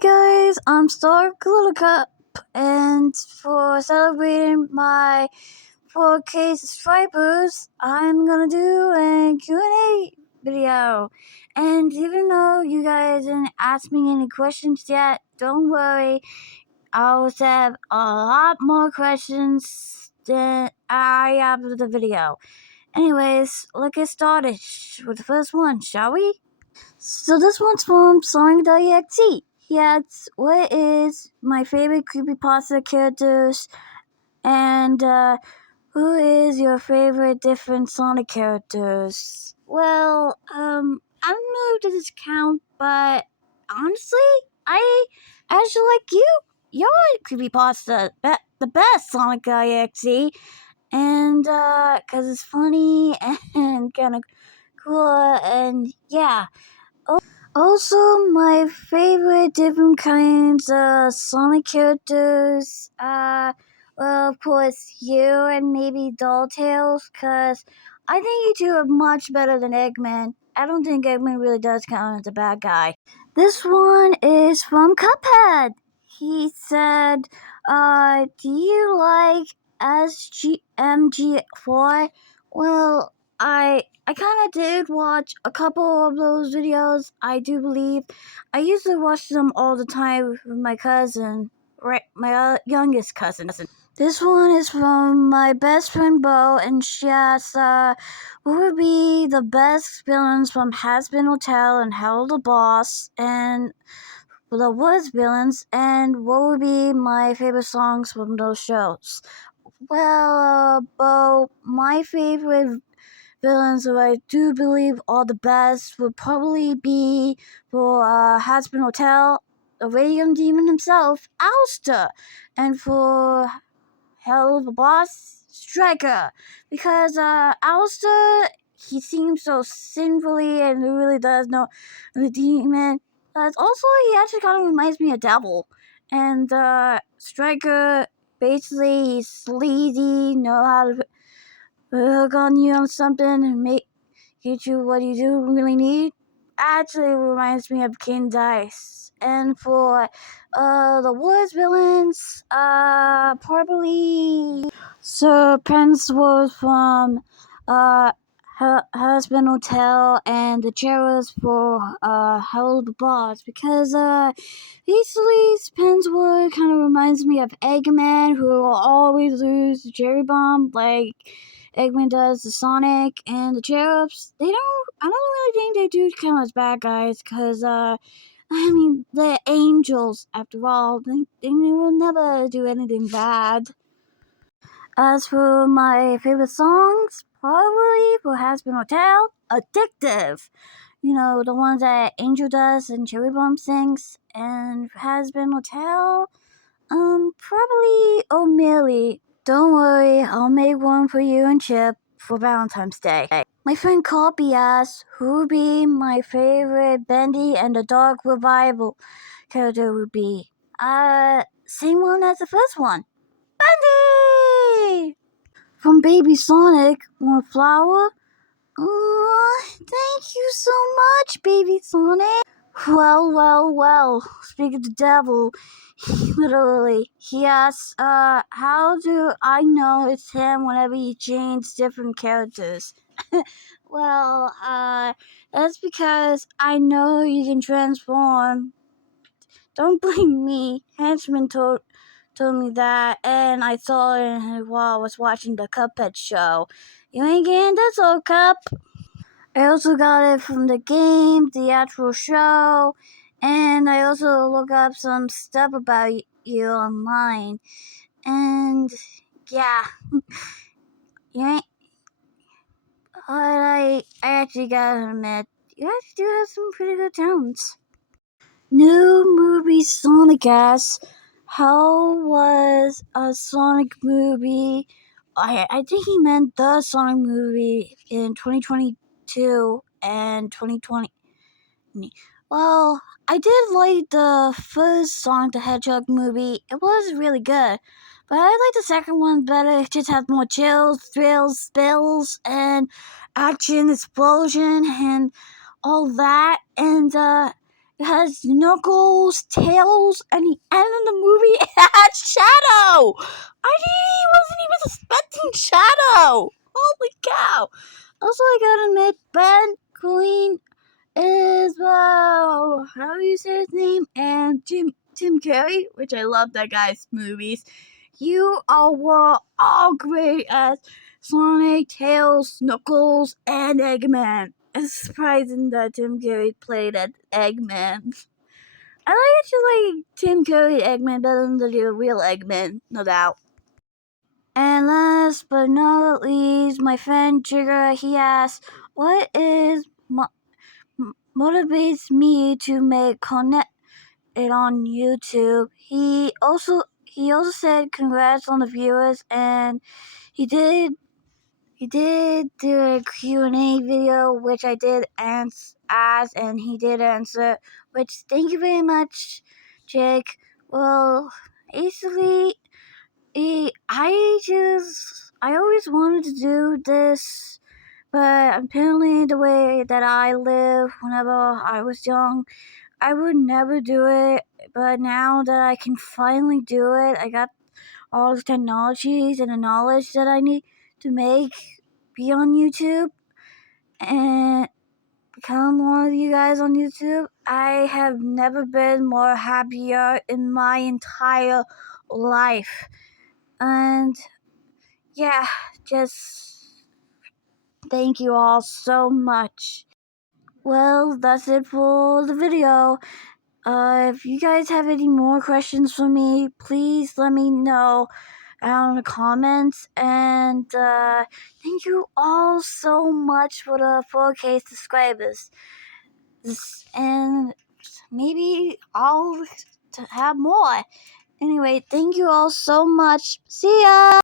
Hey guys, I'm Star Little Cup, and for celebrating my 4K subscribers, I'm gonna do a Q&A video. And even though you guys didn't ask me any questions yet, don't worry, I'll have a lot more questions than I have with the video. Anyways, let's get started with the first one, shall we? So this one's from Sonic.exe. He asks, what is my favorite creepypasta characters, and who is your favorite different Sonic characters? Well, I don't know if this count, but honestly, I actually like you. You're creepypasta, the best Sonic.exe, and cause it's funny and kind of cool, and yeah. Also, my favorite different kinds of Sonic characters, well, of course, you and maybe Dolltails, because I think you two are much better than Eggman. I don't think Eggman really does count as a bad guy. This one is from Cuphead. He said, do you like SGMG4? Well, I kind of did watch a couple of those videos, I do believe. I usually watch them all the time with my cousin, right? My youngest cousin. This one is from my best friend Bo, and she asks, what would be the best villains from Hazbin Hotel and Hell the Boss, and the Woods villains, and what would be my favorite songs from those shows? Well, Bo, my favorite villains who I do believe are the best would probably be for Hazbin Hotel, the Radium Demon himself, Alistair, and for Hell of a Boss, Striker, because Alistair, he seems so sinfully and he really does know the demon. But also, he actually kind of reminds me of Devil, and Striker, basically, he's sleazy, know how to hook on you on something and get you what you do really need. Actually reminds me of King Dice. And for the Woods villains, probably Sir Pensworth from her Husband Hotel, and the Cherries for Hell of the Boss, because basically Pensworth kind of reminds me of Eggman, who will always lose the Cherry Bomb like Eggman does to Sonic. And the Cherubs, I don't really think they do count as bad guys, because I mean, they're angels after all. They will never do anything bad. As for my favorite songs, probably for Hazbin Hotel, Addictive. You know, the ones that Angel does and Cherry Bomb sings. And for Hazbin Hotel, probably O'Malley. Don't worry, I'll make one for you and Chip for Valentine's Day. My friend Copy asks who would be my favorite Bendy and the Dog Revival character would be. Same one as the first one. Bendy! From Baby Sonic, want a flower? Thank you so much, Baby Sonic. Well, speak of the devil, literally, he asks, how do I know it's him whenever you change different characters? Well, that's because I know you can transform. Don't blame me. Henchman told me that, and I saw it while I was watching the Cuphead show. You ain't getting this, old cup. I also got it from the game, the actual show, and I also look up some stuff about you online. And yeah, you ain't. I actually gotta admit, you guys do have some pretty good talents. New movie Sonic asks, how was a Sonic movie? I think he meant the Sonic movie in 2022 and 2020. Well, I did like the first Sonic the Hedgehog movie. It was really good. But I like the second one better. It just has more chills, thrills, spills, and action, explosion, and all that. And It has Knuckles, Tails, and the end of the movie it had Shadow. Wasn't even suspecting Shadow. Holy cow! Also, I gotta admit, Ben Queen is how do you say his name? And Tim Curry, which I love that guy's movies. You all were all great as Sonic, Tails, Knuckles, and Eggman. It's surprising that Tim Curry played at Eggman. I actually like Tim Curry Eggman better than the real Eggman, no doubt. And last but not least, my friend Jigger, he asked, what is motivates me to make content on YouTube. He also said congrats on the viewers, and he did do a Q&A video which I did ask, and he did answer, which thank you very much, Jake. Well, basically, I always wanted to do this, but apparently the way that I live whenever I was young, I would never do it. But now that I can finally do it, I got all the technologies and the knowledge that I need to be on YouTube and become one of you guys on YouTube. I have never been more happier in my entire life. And yeah, just thank you all so much. Well, that's it for the video. If you guys have any more questions for me, please let me know down in the comments. And thank you all so much for the 4K subscribers. And maybe I'll have more. Anyway, thank you all so much. See ya!